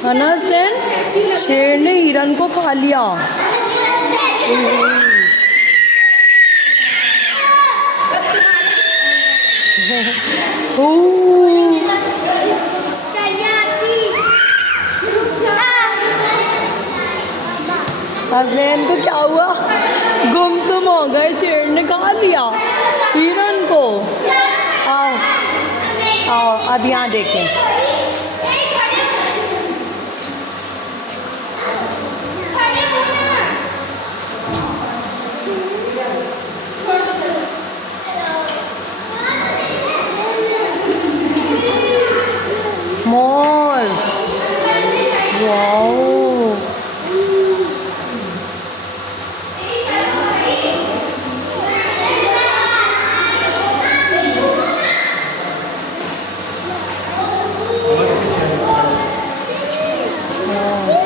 अनस देन शेर ने हिरन को खा लिया। हसनैन को क्या हुआ? गुमसुम हो गए, शेर ने खा लिया हिरन को। आओ आओ अब यहाँ देखें। मोर, वाओ, वाओ।